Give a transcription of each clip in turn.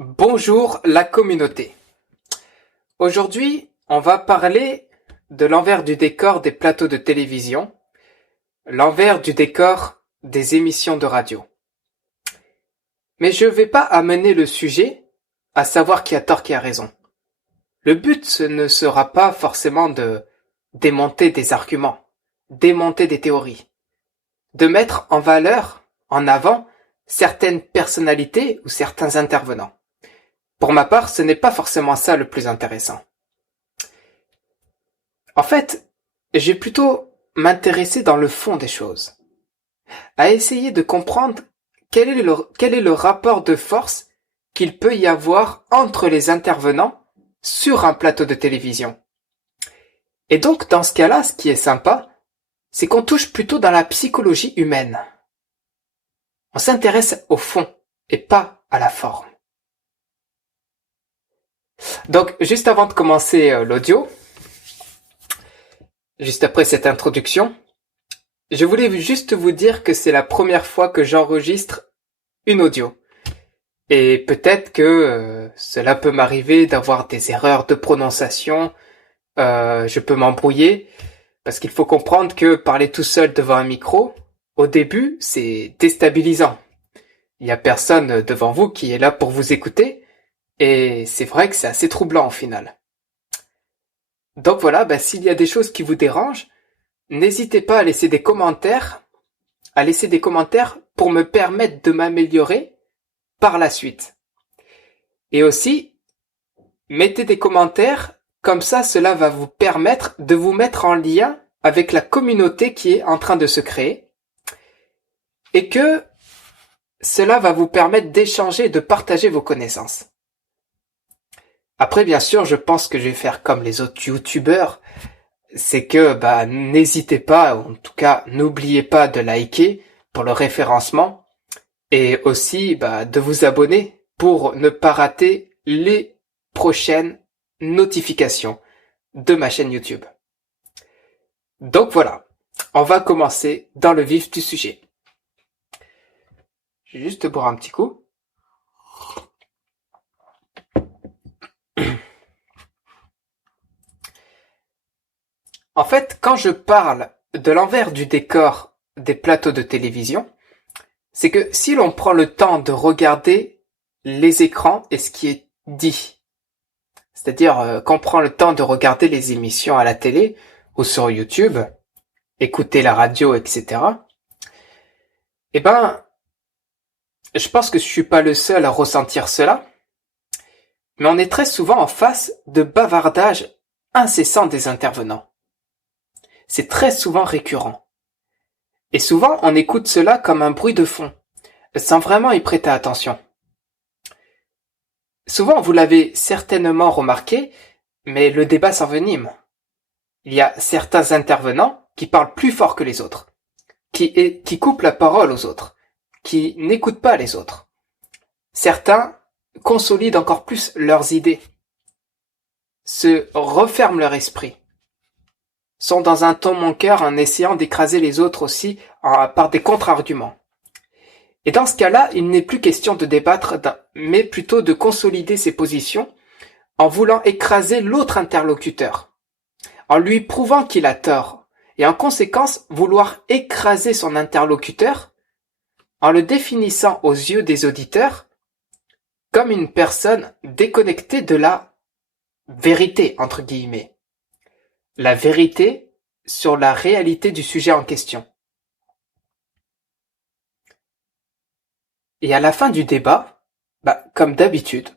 Bonjour la communauté. Aujourd'hui, on va parler de l'envers du décor des plateaux de télévision, l'envers du décor des émissions de radio. Mais je ne vais pas amener le sujet à savoir qui a tort, qui a raison. Le but ce ne sera pas forcément de démonter des arguments, démonter des théories, de mettre en valeur, en avant, certaines personnalités ou certains intervenants. Pour ma part, ce n'est pas forcément ça le plus intéressant. En fait, j'ai plutôt m'intéresser dans le fond des choses, à essayer de comprendre quel est le rapport de force qu'il peut y avoir entre les intervenants sur un plateau de télévision. Et donc, dans ce cas-là, ce qui est sympa, c'est qu'on touche plutôt dans la psychologie humaine. On s'intéresse au fond et pas à la forme. Donc, juste avant de commencer l'audio, juste après cette introduction, je voulais juste vous dire que c'est la première fois que j'enregistre une audio. Et peut-être que cela peut m'arriver d'avoir des erreurs de prononciation, je peux m'embrouiller, parce qu'il faut comprendre que parler tout seul devant un micro, au début, c'est déstabilisant. Il n'y a personne devant vous qui est là pour vous écouter, et c'est vrai que c'est assez troublant au final. Donc voilà, s'il y a des choses qui vous dérangent, n'hésitez pas à laisser des commentaires, pour me permettre de m'améliorer par la suite. Et aussi, mettez des commentaires, comme ça cela va vous permettre de vous mettre en lien avec la communauté qui est en train de se créer, et que cela va vous permettre d'échanger et de partager vos connaissances. Après, bien sûr, je pense que je vais faire comme les autres youtubeurs, c'est que n'hésitez pas, ou en tout cas n'oubliez pas de liker pour le référencement, et aussi de vous abonner pour ne pas rater les prochaines notifications de ma chaîne YouTube. Donc voilà, on va commencer dans le vif du sujet. Je vais juste boire un petit coup. En fait, quand je parle de l'envers du décor des plateaux de télévision, c'est que si l'on prend le temps de regarder les écrans et ce qui est dit, c'est-à-dire qu'on prend le temps de regarder les émissions à la télé ou sur YouTube, écouter la radio, etc., je pense que je suis pas le seul à ressentir cela, mais on est très souvent en face de bavardages incessants des intervenants. C'est très souvent récurrent. Et souvent, on écoute cela comme un bruit de fond, sans vraiment y prêter attention. Souvent, vous l'avez certainement remarqué, mais le débat s'envenime. Il y a certains intervenants qui parlent plus fort que les autres, qui coupent la parole aux autres, qui n'écoutent pas les autres. Certains consolident encore plus leurs idées, se referment leur esprit, sont dans un ton mon cœur en essayant d'écraser les autres aussi par des contre-arguments. Et dans ce cas-là, il n'est plus question de débattre, mais plutôt de consolider ses positions en voulant écraser l'autre interlocuteur, en lui prouvant qu'il a tort, et en conséquence vouloir écraser son interlocuteur en le définissant aux yeux des auditeurs comme une personne déconnectée de la vérité, entre guillemets. La vérité sur la réalité du sujet en question. Et à la fin du débat, comme d'habitude,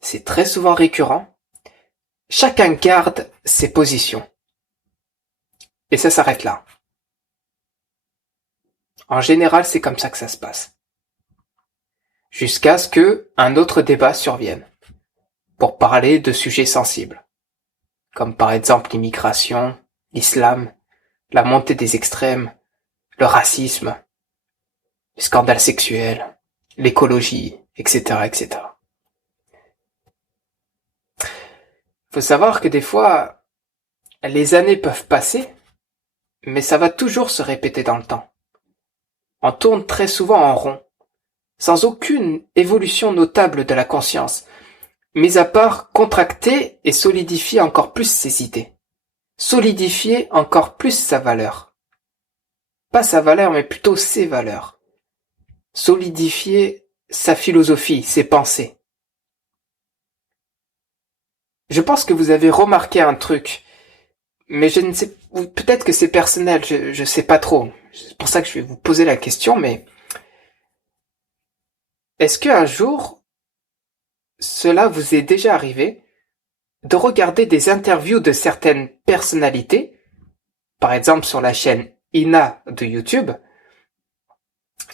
c'est très souvent récurrent, chacun garde ses positions. Et ça s'arrête là. En général, c'est comme ça que ça se passe. Jusqu'à ce que un autre débat survienne, pour parler de sujets sensibles, comme par exemple l'immigration, l'islam, la montée des extrêmes, le racisme, les scandales sexuels, l'écologie, etc., etc. Faut savoir que des fois, les années peuvent passer, mais ça va toujours se répéter dans le temps. On tourne très souvent en rond, sans aucune évolution notable de la conscience, mis à part contracter et solidifier encore plus ses idées, solidifier encore plus sa valeur. Pas sa valeur, mais plutôt ses valeurs. Solidifier sa philosophie, ses pensées. Je pense que vous avez remarqué un truc, mais je ne sais, peut-être que c'est personnel, je sais pas trop. C'est pour ça que je vais vous poser la question, mais est-ce qu'un jour, cela vous est déjà arrivé de regarder des interviews de certaines personnalités, par exemple sur la chaîne Ina de YouTube.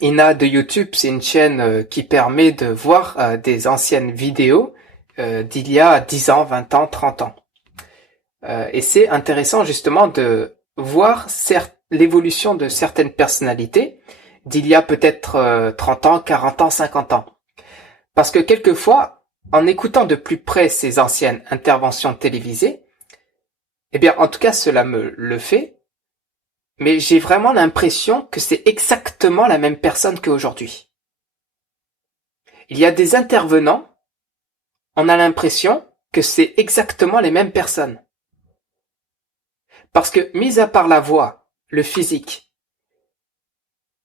Ina de YouTube, c'est une chaîne qui permet de voir des anciennes vidéos d'il y a 10 ans, 20 ans, 30 ans. Et c'est intéressant justement de voir l'évolution de certaines personnalités d'il y a peut-être 30 ans, 40 ans, 50 ans. Parce que quelquefois, en écoutant de plus près ces anciennes interventions télévisées, eh bien, en tout cas, cela me le fait, mais j'ai vraiment l'impression que c'est exactement la même personne qu'aujourd'hui. Il y a des intervenants, on a l'impression que c'est exactement les mêmes personnes. Parce que, mis à part la voix, le physique,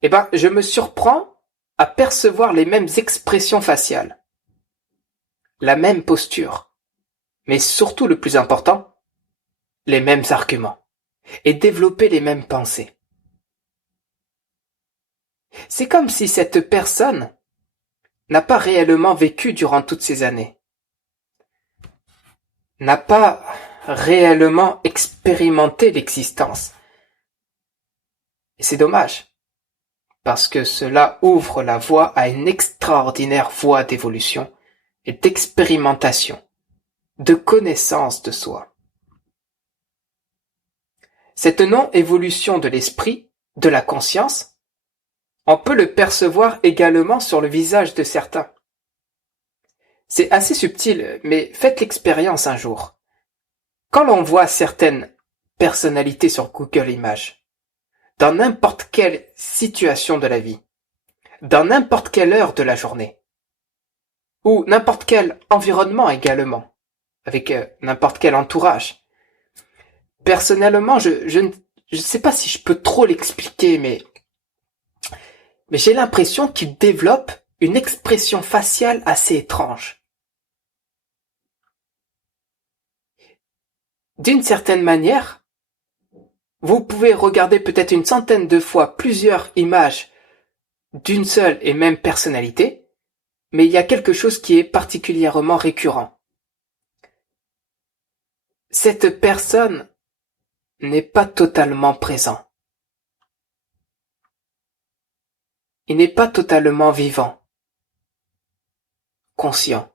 eh ben, je me surprends à percevoir les mêmes expressions faciales, la même posture, mais surtout le plus important, les mêmes arguments, et développer les mêmes pensées. C'est comme si cette personne n'a pas réellement vécu durant toutes ces années, n'a pas réellement expérimenté l'existence. Et c'est dommage, parce que cela ouvre la voie à une extraordinaire voie d'évolution et d'expérimentation, de connaissance de soi. Cette non-évolution de l'esprit, de la conscience, on peut le percevoir également sur le visage de certains. C'est assez subtil, mais faites l'expérience un jour. Quand l'on voit certaines personnalités sur Google Images, dans n'importe quelle situation de la vie, dans n'importe quelle heure de la journée, ou n'importe quel environnement également, avec n'importe quel entourage. Personnellement, je ne sais pas si je peux trop l'expliquer, mais j'ai l'impression qu'il développe une expression faciale assez étrange. D'une certaine manière, vous pouvez regarder peut-être une centaine de fois plusieurs images d'une seule et même personnalité, mais il y a quelque chose qui est particulièrement récurrent. Cette personne n'est pas totalement présent. Il n'est pas totalement vivant, conscient.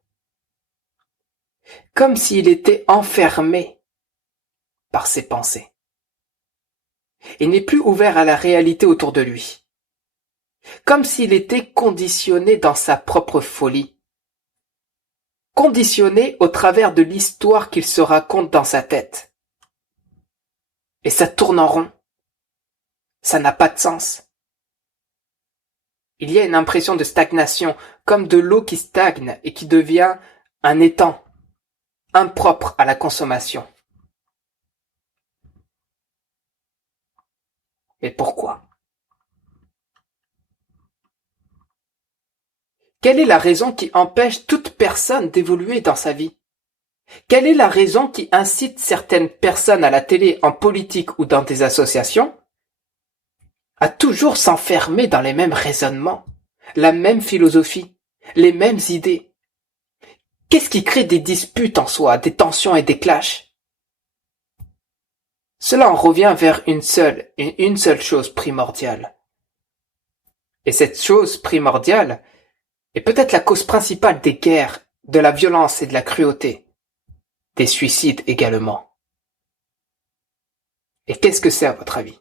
Comme s'il était enfermé par ses pensées. Il n'est plus ouvert à la réalité autour de lui. Comme s'il était conditionné dans sa propre folie. Conditionné au travers de l'histoire qu'il se raconte dans sa tête. Et ça tourne en rond. Ça n'a pas de sens. Il y a une impression de stagnation, comme de l'eau qui stagne et qui devient un étang, impropre à la consommation. Mais pourquoi? Quelle est la raison qui empêche toute personne d'évoluer dans sa vie? Quelle est la raison qui incite certaines personnes à la télé, en politique ou dans des associations à toujours s'enfermer dans les mêmes raisonnements, la même philosophie, les mêmes idées? Qu'est-ce qui crée des disputes en soi, des tensions et des clashs? Cela en revient vers une seule chose primordiale. Et cette chose primordiale est peut-être la cause principale des guerres, de la violence et de la cruauté, des suicides également. Et qu'est-ce que c'est à votre avis?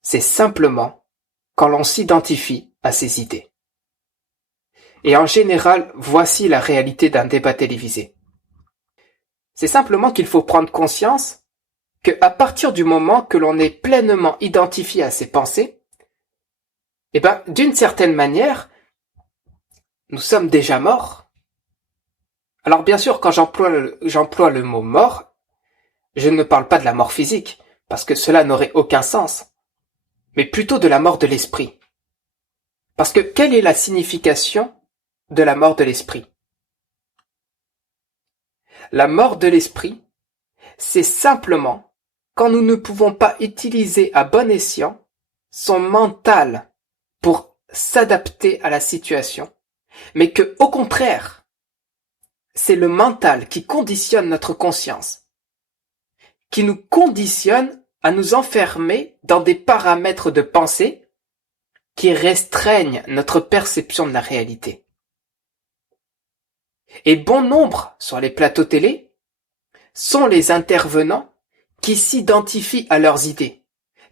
C'est simplement quand l'on s'identifie à ses idées. Et en général, voici la réalité d'un débat télévisé. C'est simplement qu'il faut prendre conscience que à partir du moment que l'on est pleinement identifié à ses pensées, Eh ben, d'une certaine manière, nous sommes déjà morts. Alors bien sûr, quand j'emploie le mot mort, je ne parle pas de la mort physique, parce que cela n'aurait aucun sens, mais plutôt de la mort de l'esprit. Parce que quelle est la signification de la mort de l'esprit? La mort de l'esprit, c'est simplement quand nous ne pouvons pas utiliser à bon escient son mental pour s'adapter à la situation, mais que, au contraire, c'est le mental qui conditionne notre conscience, qui nous conditionne à nous enfermer dans des paramètres de pensée qui restreignent notre perception de la réalité. Et bon nombre sur les plateaux télé sont les intervenants qui s'identifient à leurs idées,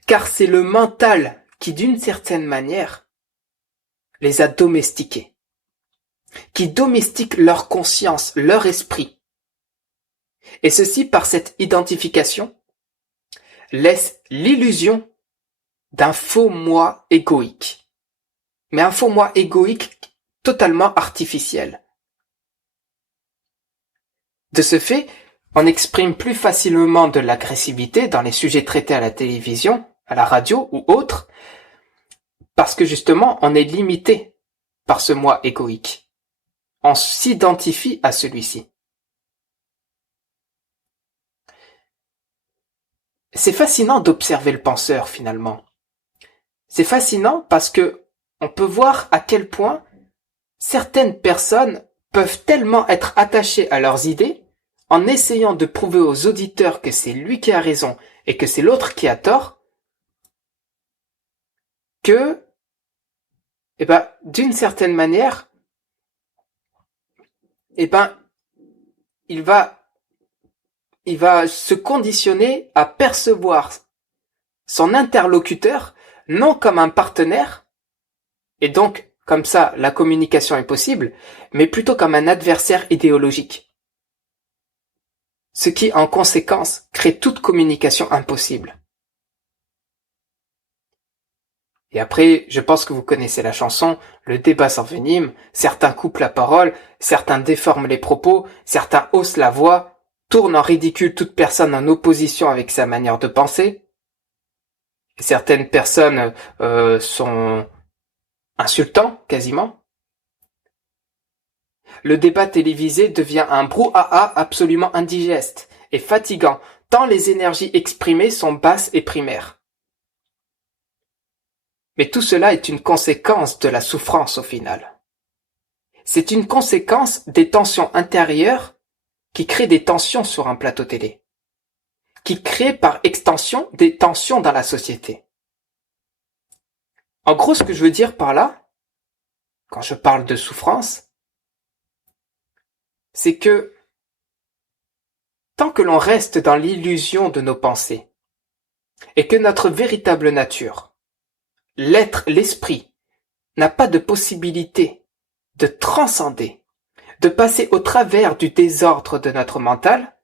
car c'est le mental qui, d'une certaine manière, les a domestiqués, qui domestique leur conscience, leur esprit. Et ceci, par cette identification, laisse l'illusion d'un faux moi égoïque. Mais un faux moi égoïque totalement artificiel. De ce fait, on exprime plus facilement de l'agressivité dans les sujets traités à la télévision, à la radio ou autres, parce que justement, on est limité par ce moi égoïque. On s'identifie à celui-ci. C'est fascinant d'observer le penseur finalement. C'est fascinant parce que on peut voir à quel point certaines personnes peuvent tellement être attachées à leurs idées en essayant de prouver aux auditeurs que c'est lui qui a raison et que c'est l'autre qui a tort, que, d'une certaine manière, il va se conditionner à percevoir son interlocuteur non comme un partenaire, et donc, comme ça, la communication est possible, mais plutôt comme un adversaire idéologique. Ce qui, en conséquence, crée toute communication impossible. Et après, je pense que vous connaissez la chanson, le débat s'envenime, certains coupent la parole, certains déforment les propos, certains haussent la voix, tournent en ridicule toute personne en opposition avec sa manière de penser. Et certaines personnes sont insultants, quasiment. Le débat télévisé devient un brouhaha absolument indigeste et fatigant, tant les énergies exprimées sont basses et primaires. Mais tout cela est une conséquence de la souffrance au final. C'est une conséquence des tensions intérieures qui créent des tensions sur un plateau télé, qui créent par extension des tensions dans la société. En gros, ce que je veux dire par là, quand je parle de souffrance, c'est que tant que l'on reste dans l'illusion de nos pensées, et que notre véritable nature, l'être, l'esprit, n'a pas de possibilité de transcender, de passer au travers du désordre de notre mental,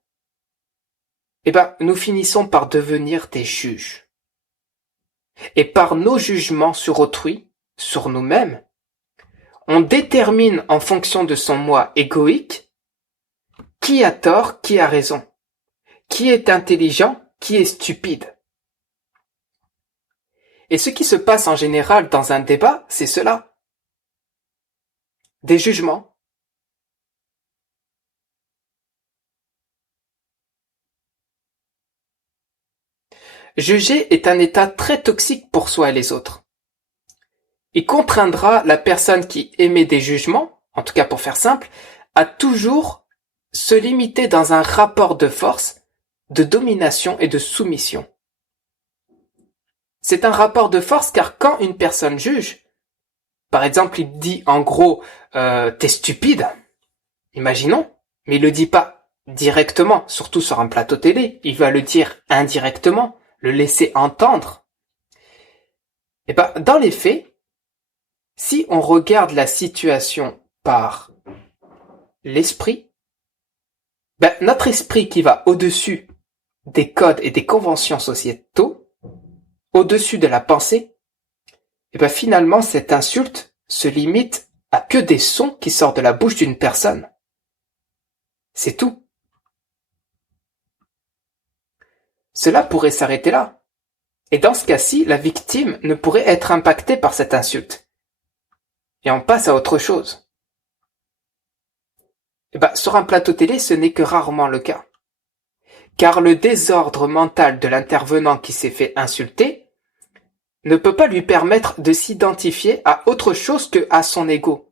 nous finissons par devenir des juges. Et par nos jugements sur autrui, sur nous-mêmes, on détermine en fonction de son moi égoïque qui a tort, qui a raison, qui est intelligent, qui est stupide. Et ce qui se passe en général dans un débat, c'est cela. Des jugements. Juger est un état très toxique pour soi et les autres. Il contraindra la personne qui émet des jugements, en tout cas pour faire simple, à toujours se limiter dans un rapport de force, de domination et de soumission. C'est un rapport de force car quand une personne juge, par exemple il dit en gros t'es stupide, imaginons, mais il le dit pas directement, surtout sur un plateau télé, il va le dire indirectement, le laisser entendre. Dans les faits, si on regarde la situation par l'esprit, notre esprit qui va au-dessus des codes et des conventions sociétaux, au-dessus de la pensée, et ben finalement cette insulte se limite à que des sons qui sortent de la bouche d'une personne. C'est tout. Cela pourrait s'arrêter là. Et dans ce cas-ci, la victime ne pourrait être impactée par cette insulte. Et on passe à autre chose. Et ben, sur un plateau télé, ce n'est que rarement le cas. Car le désordre mental de l'intervenant qui s'est fait insulter ne peut pas lui permettre de s'identifier à autre chose que à son ego.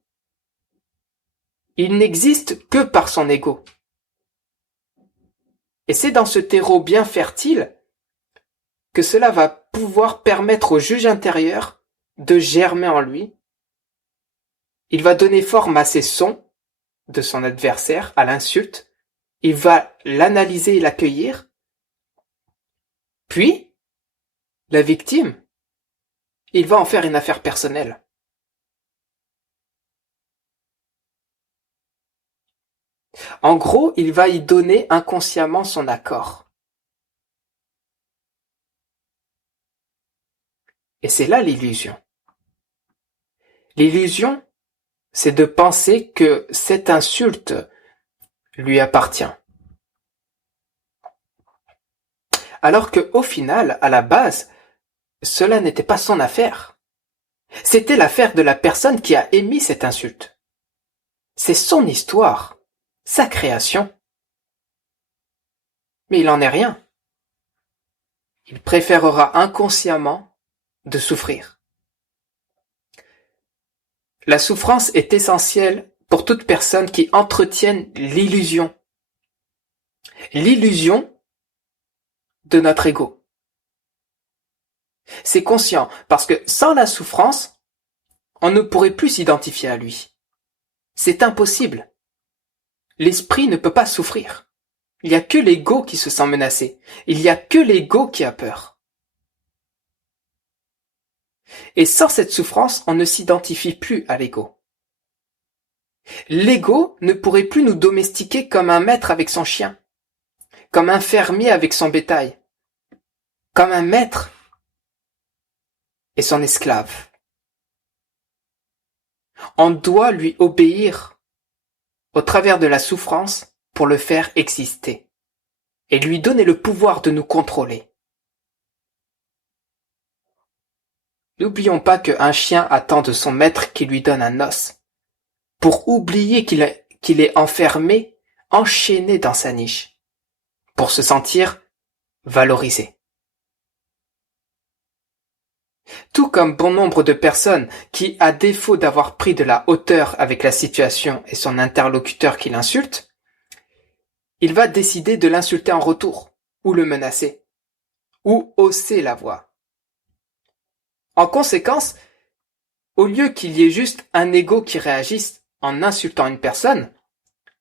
Il n'existe que par son ego. Et c'est dans ce terreau bien fertile que cela va pouvoir permettre au juge intérieur de germer en lui. Il va donner forme à ces sons de son adversaire, à l'insulte. Il va l'analyser et l'accueillir. Puis, la victime, il va en faire une affaire personnelle. En gros, il va y donner inconsciemment son accord. Et c'est là l'illusion. L'illusion, c'est de penser que cette insulte lui appartient. Alors que, au final, à la base, cela n'était pas son affaire. C'était l'affaire de la personne qui a émis cette insulte. C'est son histoire, sa création. Mais il n'en est rien. Il préférera inconsciemment de souffrir. La souffrance est essentielle pour toute personne qui entretienne l'illusion. L'illusion de notre ego. C'est conscient, parce que sans la souffrance, on ne pourrait plus s'identifier à lui. C'est impossible. L'esprit ne peut pas souffrir. Il n'y a que l'ego qui se sent menacé. Il n'y a que l'ego qui a peur. Et sans cette souffrance, on ne s'identifie plus à l'ego. L'ego ne pourrait plus nous domestiquer comme un maître avec son chien, comme un fermier avec son bétail, comme un maître et son esclave. On doit lui obéir au travers de la souffrance pour le faire exister et lui donner le pouvoir de nous contrôler. N'oublions pas qu'un chien attend de son maître qui lui donne un os pour oublier qu'il est enfermé, enchaîné dans sa niche, pour se sentir valorisé. Tout comme bon nombre de personnes qui, à défaut d'avoir pris de la hauteur avec la situation et son interlocuteur qui l'insulte, il va décider de l'insulter en retour, ou le menacer, ou hausser la voix. En conséquence, au lieu qu'il y ait juste un ego qui réagisse en insultant une personne,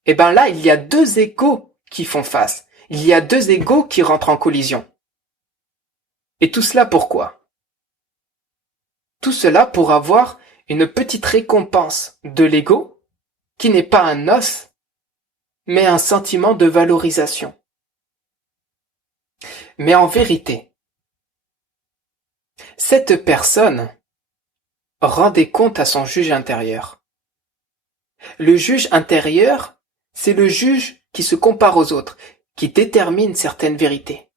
eh ben là, il y a deux égos qui font face. Il y a deux égos qui rentrent en collision. Et tout cela pourquoi ? Tout cela pour avoir une petite récompense de l'ego qui n'est pas un os, mais un sentiment de valorisation. Mais en vérité, cette personne rendait compte à son juge intérieur. Le juge intérieur, c'est le juge qui se compare aux autres, qui détermine certaines vérités.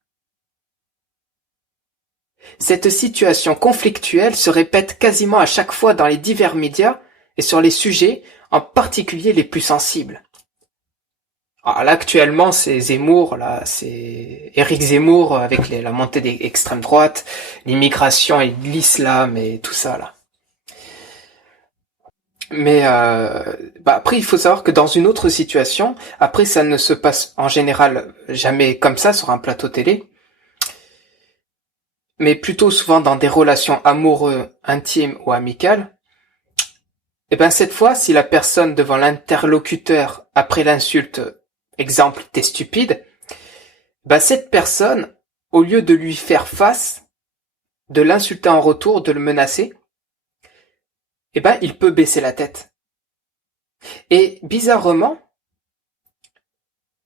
Cette situation conflictuelle se répète quasiment à chaque fois dans les divers médias et sur les sujets, en particulier les plus sensibles. Alors là, actuellement, c'est Zemmour, là, c'est Éric Zemmour avec la montée des extrêmes droites, l'immigration et l'islam et tout ça, là. Mais après, il faut savoir que dans une autre situation, après, ça ne se passe en général jamais comme ça sur un plateau télé, mais plutôt souvent dans des relations amoureuses, intimes ou amicales. Et ben cette fois, si la personne devant l'interlocuteur après l'insulte, exemple t'es stupide, ben cette personne, au lieu de lui faire face, de l'insulter en retour, de le menacer, eh ben il peut baisser la tête. Et bizarrement,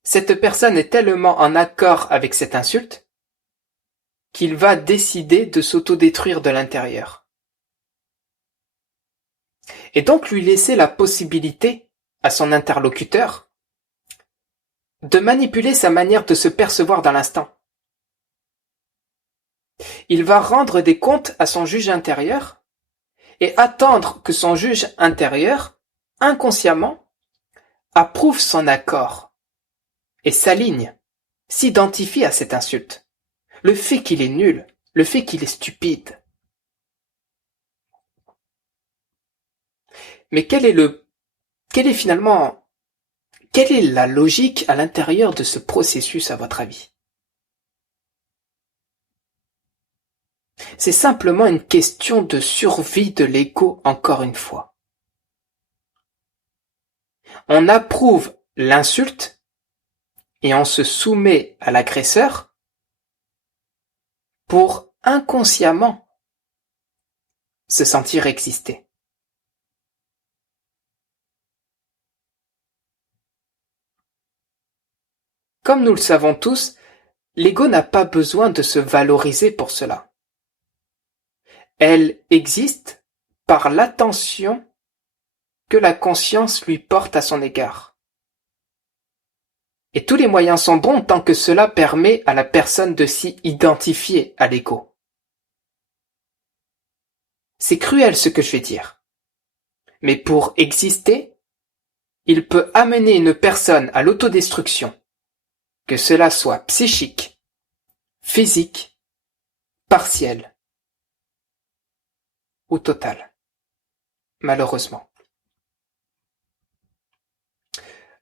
cette personne est tellement en accord avec cette insulte qu'il va décider de s'autodétruire de l'intérieur. et donc lui laisser la possibilité à son interlocuteur de manipuler sa manière de se percevoir dans l'instant. Il va rendre des comptes à son juge intérieur et attendre que son juge intérieur, inconsciemment, approuve son accord et s'aligne, s'identifie à cette insulte. Le fait qu'il est nul, le fait qu'il est stupide. Mais quelle est la logique à l'intérieur de ce processus à votre avis? C'est simplement une question de survie de l'ego encore une fois. On approuve l'insulte et on se soumet à l'agresseur pour inconsciemment se sentir exister. Comme nous le savons tous, l'ego n'a pas besoin de se valoriser pour cela. Elle existe par l'attention que la conscience lui porte à son égard. Et tous les moyens sont bons tant que cela permet à la personne de s'y identifier à l'ego. C'est cruel ce que je vais dire. Mais pour exister, il peut amener une personne à l'autodestruction, que cela soit psychique, physique, partiel ou total. Malheureusement.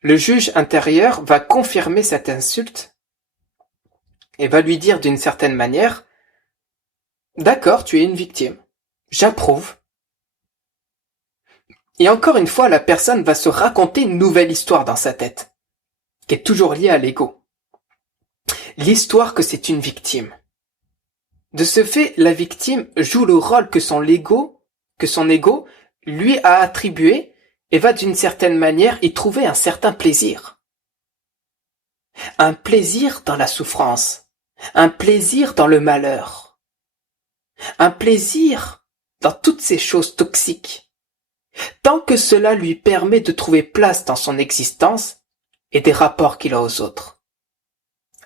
Le juge intérieur va confirmer cette insulte et va lui dire d'une certaine manière « D'accord, tu es une victime. J'approuve. » Et encore une fois, la personne va se raconter une nouvelle histoire dans sa tête, qui est toujours liée à l'ego. L'histoire que c'est une victime. De ce fait, la victime joue le rôle que son ego lui a attribué et va d'une certaine manière y trouver un certain plaisir. Un plaisir dans la souffrance, un plaisir dans le malheur, un plaisir dans toutes ces choses toxiques, tant que cela lui permet de trouver place dans son existence et des rapports qu'il a aux autres,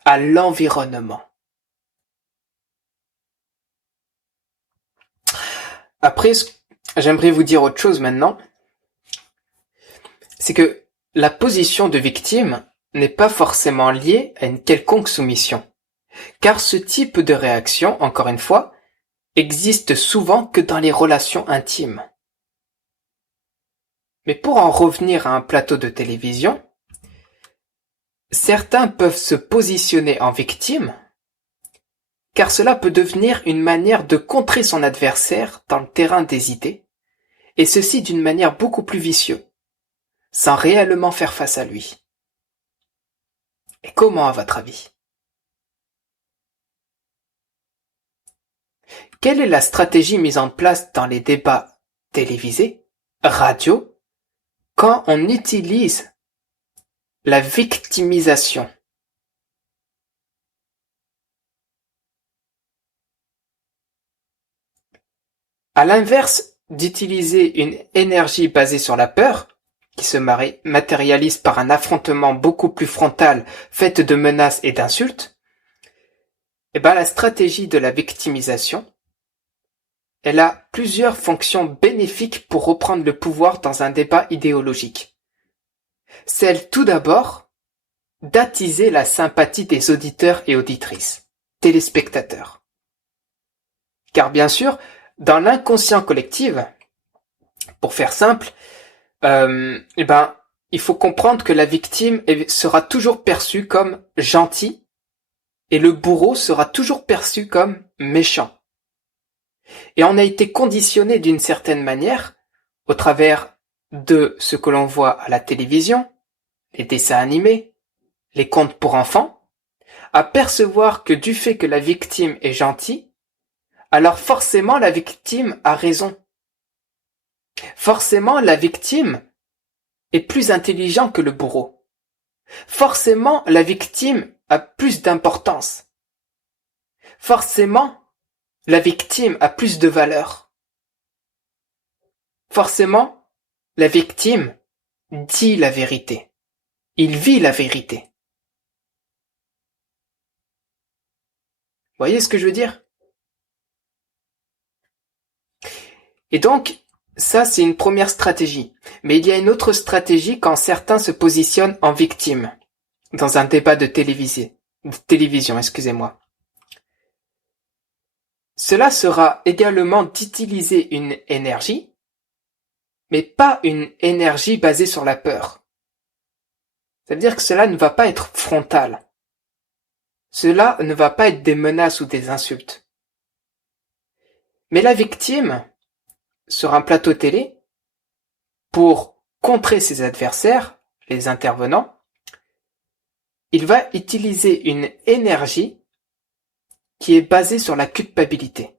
à l'environnement. Après, j'aimerais vous dire autre chose maintenant, c'est que la position de victime n'est pas forcément liée à une quelconque soumission, car ce type de réaction, encore une fois, existe souvent que dans les relations intimes. Mais pour en revenir à un plateau de télévision, certains peuvent se positionner en victime, car cela peut devenir une manière de contrer son adversaire dans le terrain des idées, et ceci d'une manière beaucoup plus vicieuse, sans réellement faire face à lui. Et comment à votre avis? Quelle est la stratégie mise en place dans les débats télévisés, radio, quand on utilise la victimisation? À l'inverse d'utiliser une énergie basée sur la peur, qui se matérialise par un affrontement beaucoup plus frontal fait de menaces et d'insultes, la stratégie de la victimisation, elle a plusieurs fonctions bénéfiques pour reprendre le pouvoir dans un débat idéologique. Celle tout d'abord d'attiser la sympathie des auditeurs et auditrices, téléspectateurs. Car bien sûr, dans l'inconscient collectif, pour faire simple, il faut comprendre que la victime sera toujours perçue comme gentil et le bourreau sera toujours perçu comme méchant. Et on a été conditionné d'une certaine manière, au travers de ce que l'on voit à la télévision, les dessins animés, les contes pour enfants, à percevoir que du fait que la victime est gentille, alors forcément la victime a raison. Forcément la victime est plus intelligent que le bourreau. Forcément la victime a plus d'importance. Forcément la victime a plus de valeur. Forcément La victime dit la vérité. Il vit la vérité. Vous voyez ce que je veux dire? Et donc, ça, c'est une première stratégie. Mais il y a une autre stratégie quand certains se positionnent en victime dans un débat de télévision, excusez-moi. Cela sera également d'utiliser une énergie, mais pas une énergie basée sur la peur. Ça veut dire que cela ne va pas être frontal. Cela ne va pas être des menaces ou des insultes. Mais la victime, sur un plateau télé, pour contrer ses adversaires, les intervenants, il va utiliser une énergie qui est basée sur la culpabilité.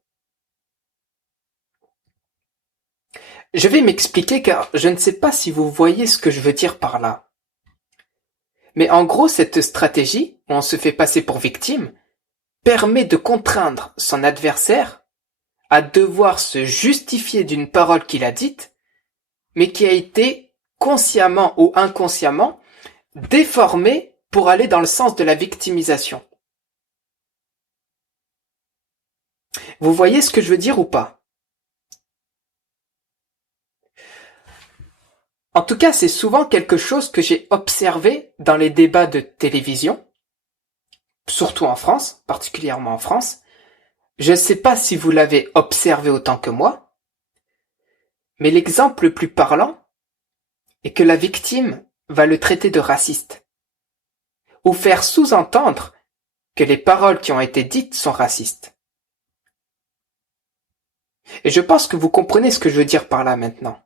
Je vais m'expliquer car je ne sais pas si vous voyez ce que je veux dire par là. Mais en gros, cette stratégie, où on se fait passer pour victime, permet de contraindre son adversaire à devoir se justifier d'une parole qu'il a dite, mais qui a été consciemment ou inconsciemment déformée pour aller dans le sens de la victimisation. Vous voyez ce que je veux dire ou pas? En tout cas, c'est souvent quelque chose que j'ai observé dans les débats de télévision, surtout en France, particulièrement en France. Je ne sais pas si vous l'avez observé autant que moi, mais l'exemple le plus parlant est que la victime va le traiter de raciste, ou faire sous-entendre que les paroles qui ont été dites sont racistes. Et je pense que vous comprenez ce que je veux dire par là maintenant.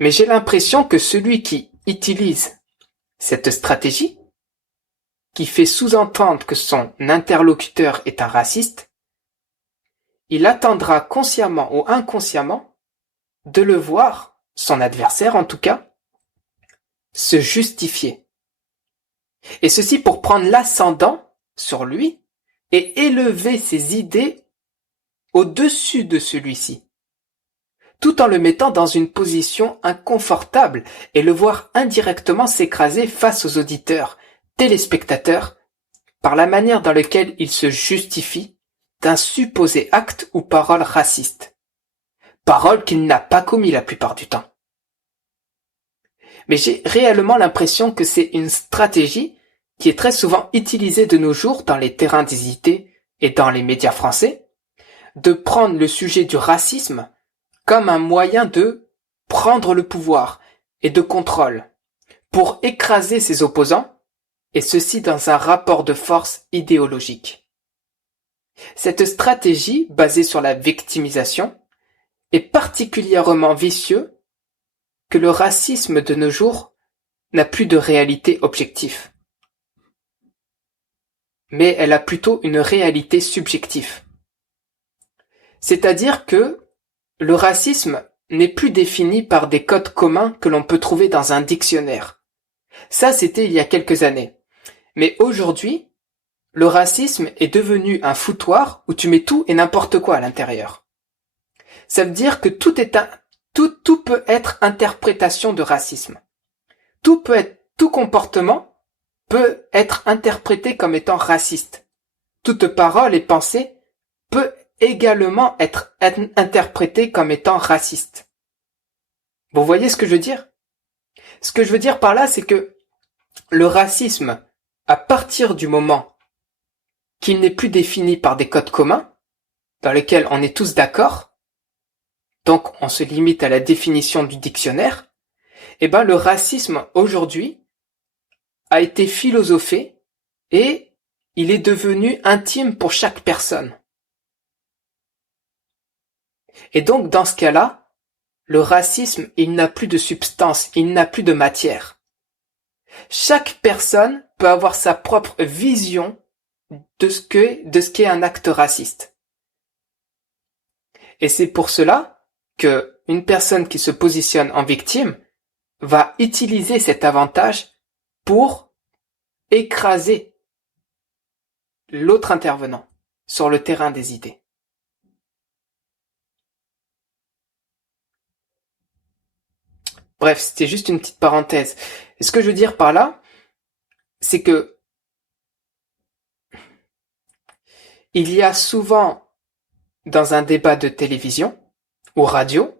Mais j'ai l'impression que celui qui utilise cette stratégie, qui fait sous-entendre que son interlocuteur est un raciste, il attendra consciemment ou inconsciemment de le voir, son adversaire en tout cas, se justifier. Et ceci pour prendre l'ascendant sur lui et élever ses idées au-dessus de celui-ci, tout en le mettant dans une position inconfortable et le voir indirectement s'écraser face aux auditeurs, téléspectateurs, par la manière dans laquelle il se justifie d'un supposé acte ou parole raciste. Parole qu'il n'a pas commis la plupart du temps. Mais j'ai réellement l'impression que c'est une stratégie qui est très souvent utilisée de nos jours dans les terrains des idées et dans les médias français, de prendre le sujet du racisme comme un moyen de prendre le pouvoir et de contrôle pour écraser ses opposants, et ceci dans un rapport de force idéologique. Cette stratégie, basée sur la victimisation, est particulièrement vicieux que le racisme de nos jours n'a plus de réalité objective. Mais elle a plutôt une réalité subjective. C'est-à-dire que le racisme n'est plus défini par des codes communs que l'on peut trouver dans un dictionnaire. Ça, c'était il y a quelques années. Mais aujourd'hui, le racisme est devenu un foutoir où tu mets tout et n'importe quoi à l'intérieur. Ça veut dire que tout peut être interprétation de racisme. Tout comportement peut être interprété comme étant raciste. Toute parole et pensée peut également être interprétée comme étant raciste. Vous voyez ce que je veux dire? Ce que je veux dire par là, c'est que le racisme, à partir du moment qu'il n'est plus défini par des codes communs, dans lesquels on est tous d'accord, donc on se limite à la définition du dictionnaire, eh ben le racisme aujourd'hui a été philosophé et il est devenu intime pour chaque personne. Et donc dans ce cas-là, le racisme, il n'a plus de substance, il n'a plus de matière. Chaque personne peut avoir sa propre vision de ce qu'est un acte raciste. Et c'est pour cela que une personne qui se positionne en victime va utiliser cet avantage pour écraser l'autre intervenant sur le terrain des idées. Bref, c'était juste une petite parenthèse. Et ce que je veux dire par là, c'est que il y a souvent, dans un débat de télévision ou radio,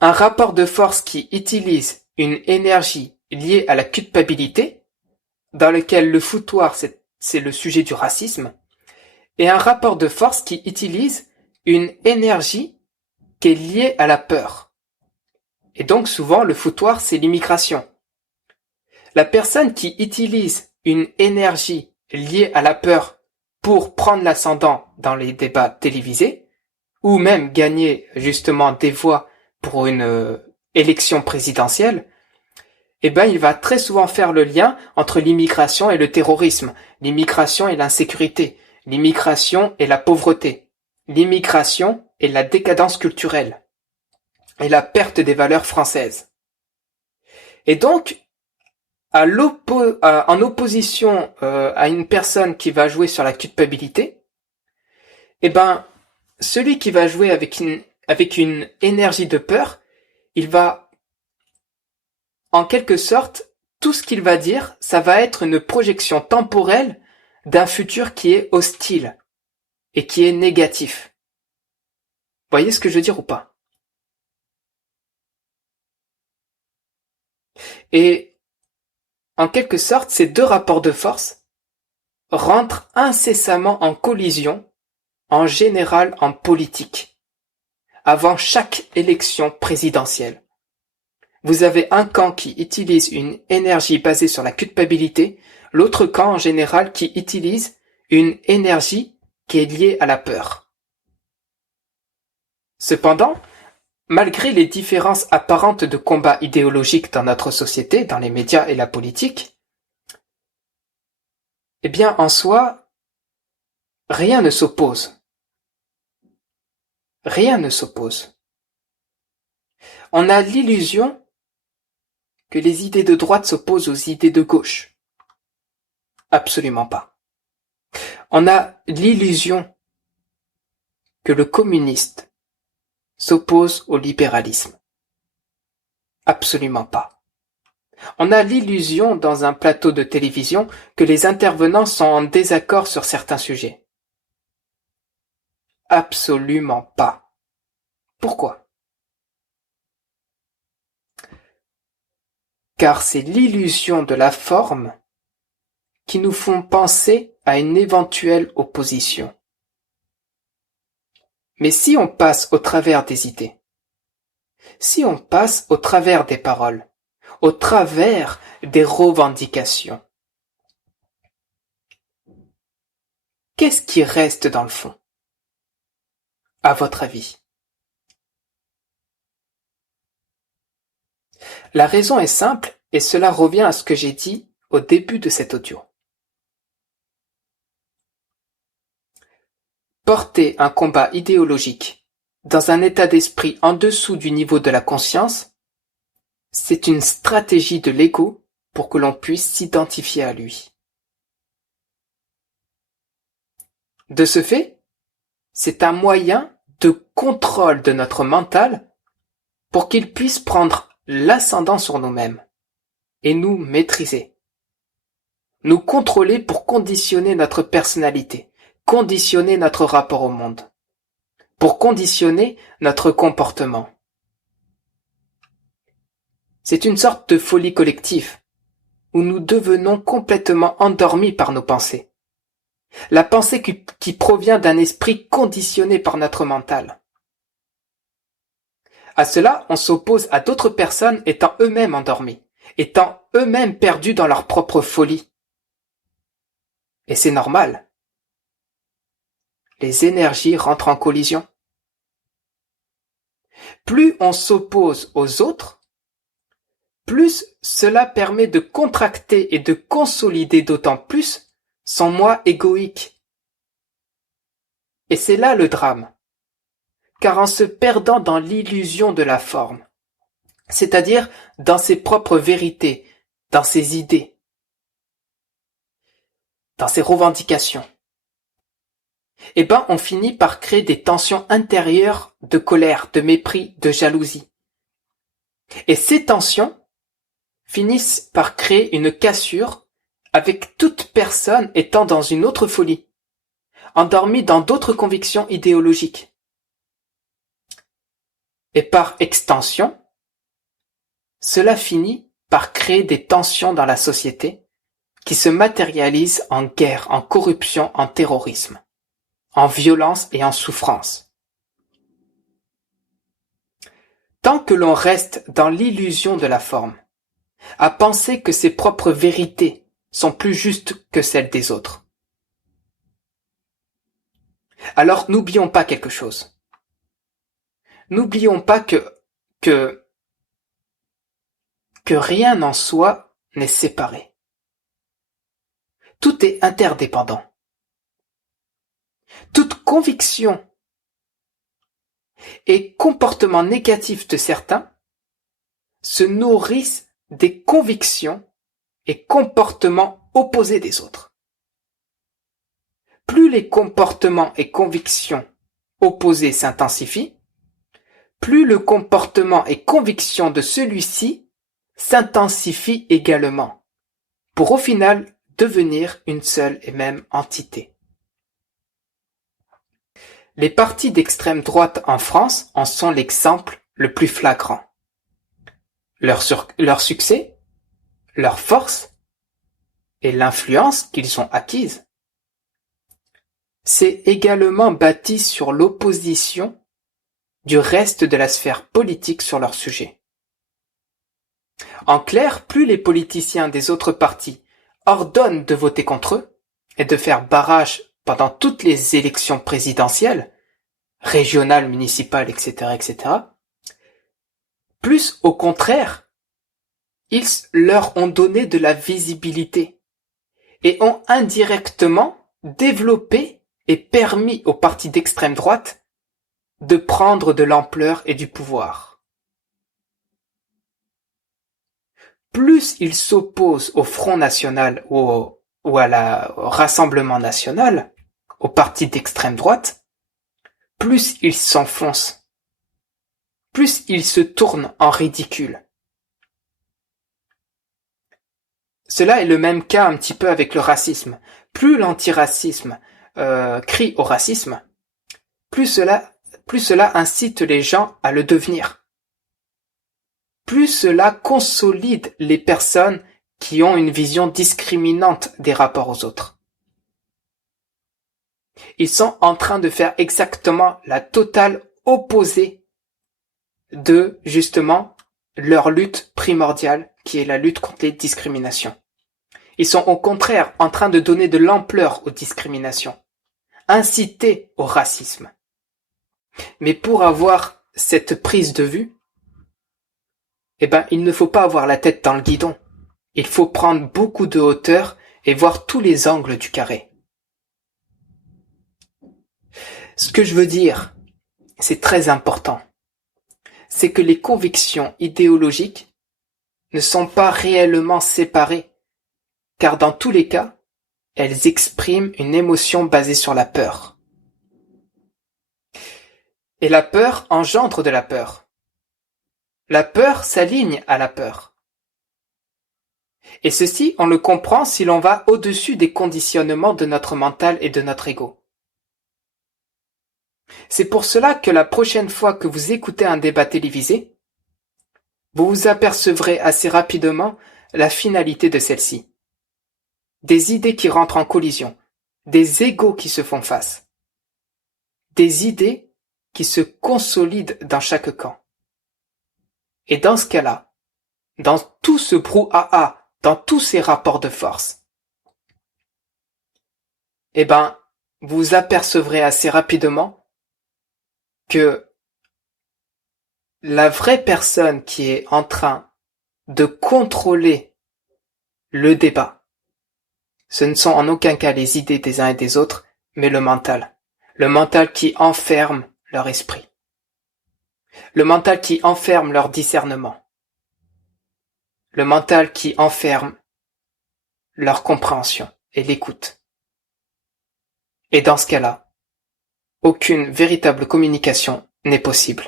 un rapport de force qui utilise une énergie liée à la culpabilité, dans lequel le foutoir, c'est le sujet du racisme, et un rapport de force qui utilise une énergie qui est liée à la peur. Et donc souvent, le foutoir, c'est l'immigration. La personne qui utilise une énergie liée à la peur pour prendre l'ascendant dans les débats télévisés, ou même gagner justement des voix pour une élection présidentielle, eh ben, il va très souvent faire le lien entre l'immigration et le terrorisme, l'immigration et l'insécurité, l'immigration et la pauvreté, l'immigration et la décadence culturelle, et la perte des valeurs françaises. Et donc, en opposition à une personne qui va jouer sur la culpabilité, eh ben, celui qui va jouer avec une énergie de peur, il va, en quelque sorte, tout ce qu'il va dire, ça va être une projection temporelle d'un futur qui est hostile et qui est négatif. Vous voyez ce que je veux dire ou pas? Et en quelque sorte, ces deux rapports de force rentrent incessamment en collision, en général en politique, avant chaque élection présidentielle. Vous avez un camp qui utilise une énergie basée sur la culpabilité, l'autre camp en général qui utilise une énergie qui est liée à la peur. Cependant, malgré les différences apparentes de combat idéologique dans notre société, dans les médias et la politique, eh bien en soi, rien ne s'oppose. Rien ne s'oppose. On a l'illusion que les idées de droite s'opposent aux idées de gauche. Absolument pas. On a l'illusion que le communiste s'oppose au libéralisme. Absolument pas. On a l'illusion dans un plateau de télévision que les intervenants sont en désaccord sur certains sujets. Absolument pas. Pourquoi? Car c'est l'illusion de la forme qui nous font penser à une éventuelle opposition. Mais si on passe au travers des idées, si on passe au travers des paroles, au travers des revendications, qu'est-ce qui reste dans le fond, à votre avis? La raison est simple et cela revient à ce que j'ai dit au début de cet audio. Porter un combat idéologique dans un état d'esprit en dessous du niveau de la conscience, c'est une stratégie de l'ego pour que l'on puisse s'identifier à lui. De ce fait, c'est un moyen de contrôle de notre mental pour qu'il puisse prendre l'ascendant sur nous-mêmes et nous maîtriser. Nous contrôler pour conditionner notre personnalité, conditionner notre rapport au monde, pour conditionner notre comportement. C'est une sorte de folie collective, où nous devenons complètement endormis par nos pensées. La pensée qui provient d'un esprit conditionné par notre mental. À cela, on s'oppose à d'autres personnes étant eux-mêmes endormis, étant eux-mêmes perdus dans leur propre folie. Et c'est normal. Les énergies rentrent en collision. Plus on s'oppose aux autres, plus cela permet de contracter et de consolider d'autant plus son moi égoïque. Et c'est là le drame. Car en se perdant dans l'illusion de la forme, c'est-à-dire dans ses propres vérités, dans ses idées, dans ses revendications, eh ben on finit par créer des tensions intérieures de colère, de mépris, de jalousie. Et ces tensions finissent par créer une cassure avec toute personne étant dans une autre folie, endormie dans d'autres convictions idéologiques. Et par extension, cela finit par créer des tensions dans la société qui se matérialisent en guerre, en corruption, en terrorisme, en violence et en souffrance. Tant que l'on reste dans l'illusion de la forme, à penser que ses propres vérités sont plus justes que celles des autres, alors n'oublions pas quelque chose. N'oublions pas que rien en soi n'est séparé. Tout est interdépendant. Toute conviction et comportement négatif de certains se nourrissent des convictions et comportements opposés des autres. Plus les comportements et convictions opposés s'intensifient, plus le comportement et conviction de celui-ci s'intensifie également, pour au final devenir une seule et même entité. Les partis d'extrême droite en France en sont l'exemple le plus flagrant. Leur succès, leur force et l'influence qu'ils ont acquise, c'est également bâti sur l'opposition du reste de la sphère politique sur leur sujet. En clair, plus les politiciens des autres partis ordonnent de voter contre eux et de faire barrage pendant toutes les élections présidentielles, régionales, municipales, etc., plus au contraire, ils leur ont donné de la visibilité et ont indirectement développé et permis aux partis d'extrême droite de prendre de l'ampleur et du pouvoir. Plus ils s'opposent au Front National ou au Rassemblement National, aux partis d'extrême droite, plus ils s'enfoncent, plus ils se tournent en ridicule. Cela est le même cas un petit peu avec le racisme. Plus l'antiracisme crie au racisme, plus cela incite les gens à le devenir. Plus cela consolide les personnes qui ont une vision discriminante des rapports aux autres. Ils sont en train de faire exactement la totale opposée de, justement, leur lutte primordiale, qui est la lutte contre les discriminations. Ils sont au contraire en train de donner de l'ampleur aux discriminations, inciter au racisme. Mais pour avoir cette prise de vue, il ne faut pas avoir la tête dans le guidon. Il faut prendre beaucoup de hauteur et voir tous les angles du carré. Ce que je veux dire, c'est très important, c'est que les convictions idéologiques ne sont pas réellement séparées, car dans tous les cas, elles expriment une émotion basée sur la peur. Et la peur engendre de la peur. La peur s'aligne à la peur. Et ceci, on le comprend si l'on va au-dessus des conditionnements de notre mental et de notre ego. C'est pour cela que la prochaine fois que vous écoutez un débat télévisé, vous vous apercevrez assez rapidement la finalité de celle-ci. Des idées qui rentrent en collision, des égos qui se font face, des idées qui se consolident dans chaque camp. Et dans ce cas-là, dans tout ce brouhaha, dans tous ces rapports de force, vous apercevrez assez rapidement que la vraie personne qui est en train de contrôler le débat, ce ne sont en aucun cas les idées des uns et des autres, mais le mental qui enferme leur esprit, le mental qui enferme leur discernement, le mental qui enferme leur compréhension et l'écoute. Et dans ce cas-là, aucune véritable communication n'est possible.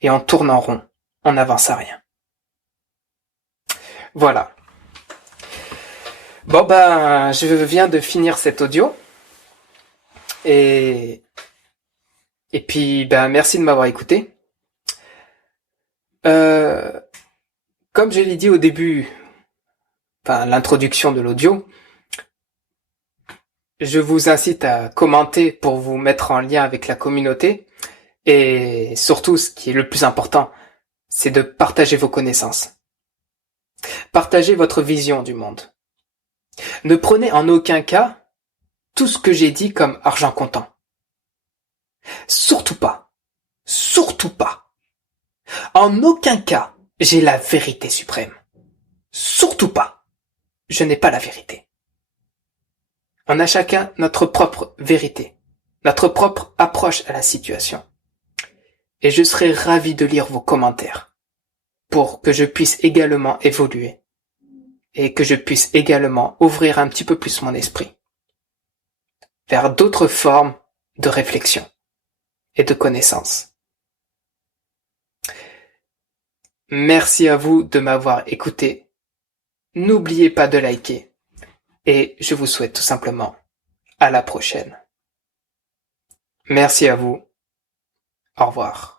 Et on tourne en rond, on n'avance à rien. Voilà. Bon ben, je viens de finir cet audio et puis ben merci de m'avoir écouté. Euh, Comme je l'ai dit au début, enfin l'introduction de l'audio, je vous incite à commenter pour vous mettre en lien avec la communauté et surtout, ce qui est le plus important, c'est de partager vos connaissances. Partagez votre vision du monde. Ne prenez en aucun cas tout ce que j'ai dit comme argent comptant. Surtout pas. Surtout pas. En aucun cas, j'ai la vérité suprême. Surtout pas. Je n'ai pas la vérité. On a chacun notre propre vérité, notre propre approche à la situation. Et je serai ravi de lire vos commentaires pour que je puisse également évoluer et que je puisse également ouvrir un petit peu plus mon esprit vers d'autres formes de réflexion et de connaissance. Merci à vous de m'avoir écouté. N'oubliez pas de liker et je vous souhaite tout simplement à la prochaine. Merci à vous. Au revoir.